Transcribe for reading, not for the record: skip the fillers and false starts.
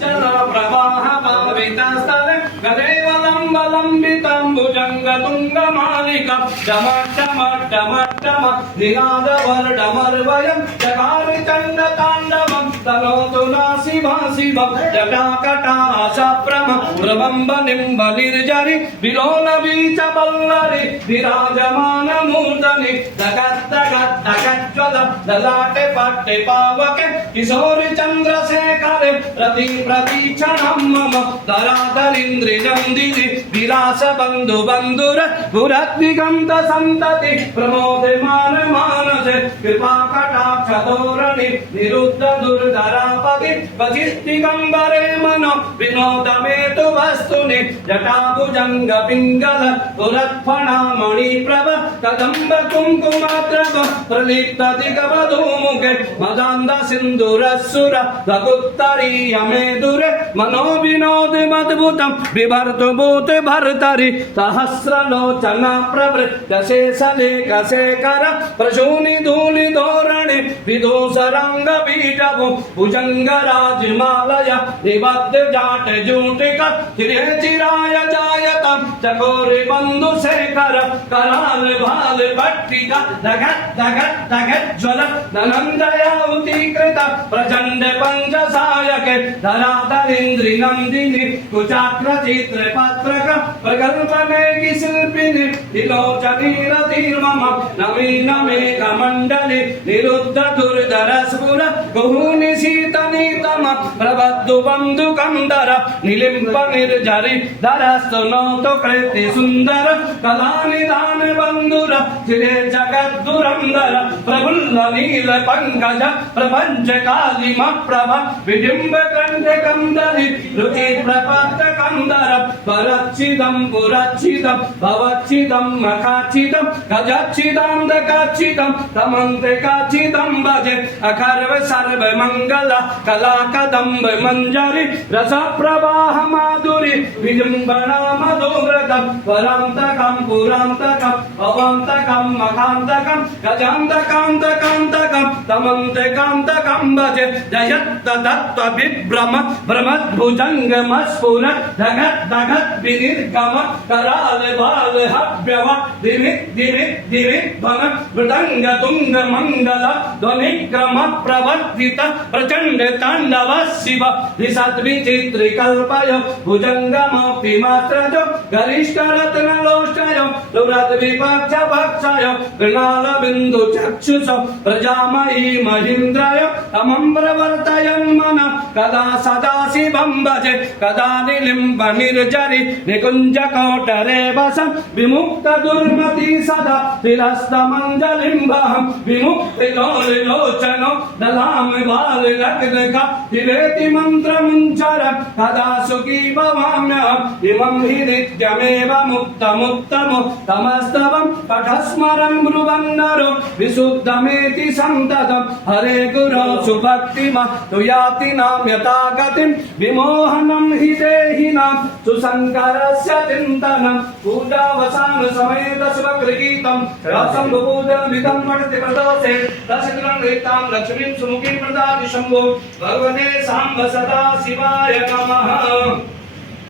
जला प्रवाह पावितस्थले गदेवलम्बलम्बिताम्बुजङ्गतुङ्गमालिका डमट्टमट्टमट्टम निनादवर्डमर्वयं चकारिचण्डताण्डवं तनोतु नासिभा शिवं जटाकटासप्रम प्रबम्बनिम्बनिर्जरि विलोलबीजवल्लरि विराजमानमूर्धनि जगद्जगद्जगज्ज्वल ललाटे पट्टे पावके किशोरि चन्द्रशेखरे प्रति प्रतीक्षणं मम धराधरीन्द्रियन्दिनि विलास बन्धु बन्धुर पुरद्दिगन्त सन्तति प्रमोदमान मानसे कृपा कटाक्ष धोरणि निरुद्ध दुर्धरापति वचिस्तिगम्बरे मनो विनोदमेतु वस्तुनि जटाभुजङ्ग पिङ्गल पुरत्फणामणि प्रभ कदम्ब कुङ्कुमाद्रव प्रलिप्त दिगवधूमुखे मदान्ध सिन्धुरस्सुर रघुत्तरीयमेदुरे मनो विनोदमद्भुतं बिभर्तु भूते भर्तरि सहस्रलोचन प्रवृत्त शेषलेख शेखर प्रशूनि धूलि धोरणि विदूषरंग बीजभु भुजंग राजमालय निबद्ध जाट जूटिका चिरे चिराय जायतं चकोरि बंधु शेखर कराल भाल भट्टिका धगत धगत धगत ज्वल धनंजयावतीकृत प्रचंड पंच सायके धराधरीन्द्रि नंदिनी कुचाग्र चित्र पत्रक प्रकल्पने की शिल्पिनी तिलोचनी रतिर्मम नवीन मेघ मंडली निरुद्ध दुर्धर स्फुर गुहुनि शीतनीतम प्रबद्धु बंधु कंदर निलिम्प निर्झरि धरस्तु नौतु कृति सुंदर कला निधान बंधुर चिरे जगत दुरंदर प्रफुल्ल नील पंकज प्रपंच कालिम प्रभ विडिंब कंठ कंदरि रुचि प्रपत्त कंदर परच्चिदं पुरच्चिदं भवच्चिदं मखाच्चिदं गजच्चिदं दकाच्चिदं तमन्त्रकाच्चिदं भजे अखर्व सर्व मंगल कला कदम्ब मंजरी रस प्रवाह माधुरी विजृंभणा मधुव्रतं परान्तकं पुरान्तकं भवान्तकं मखान्तकं गजान्तकान्तकान्तकं तमन्त्रकान्तकं भजे जयत्त तत्त्व विभ्रम भ्रमद्भुजङ्गमस्फुर धगत धगत विनिर्गम कराल बाल हव्यव दिमित दिमित दिमित भन मृदंग तुंग मंगल ध्वनिक्रम प्रवर्तित प्रचंड तांडव शिव दिशत विचित्र कल्पय भुजंगमोक्ति मात्रज गरिष्ठ रत्न लोष्टय दुरत विपक्ष भक्षय कृणाल बिंदु चक्षुष प्रजामयी महीन्द्रय तमं प्रवर्तयन् मन कदा सदा शिवं भजे कदा निलिम्ब निर्जरि निकुंज कोटरे वसं विमुक्त दुर्मति सदा तिरस्त मंजलिम्बहं विमुक्ति लोचनो दलाम बाल लग्नका तिरेति मंत्र मुंचर कदा सुखी भवाम्यहम् इमं हि नित्यमेव मुक्तमुत्तमो तमस्तवं पठस्मरं ब्रुवन्नरो विशुद्धमेति सन्ततं हरे गुरो सुभक्तिमा तु याति नाम यथा गतिं विमोहनं हि देहिनां सुसंकारस्य चिन्तनं पूजावसान समेत शिवकृगीतं रसं पूजन विधं पठति प्रदोषे दशग्रहं गीतां लक्ष्मीं सुमुखीं प्रदाति शम्भो भगवते साम्ब सदा शिवाय नमः।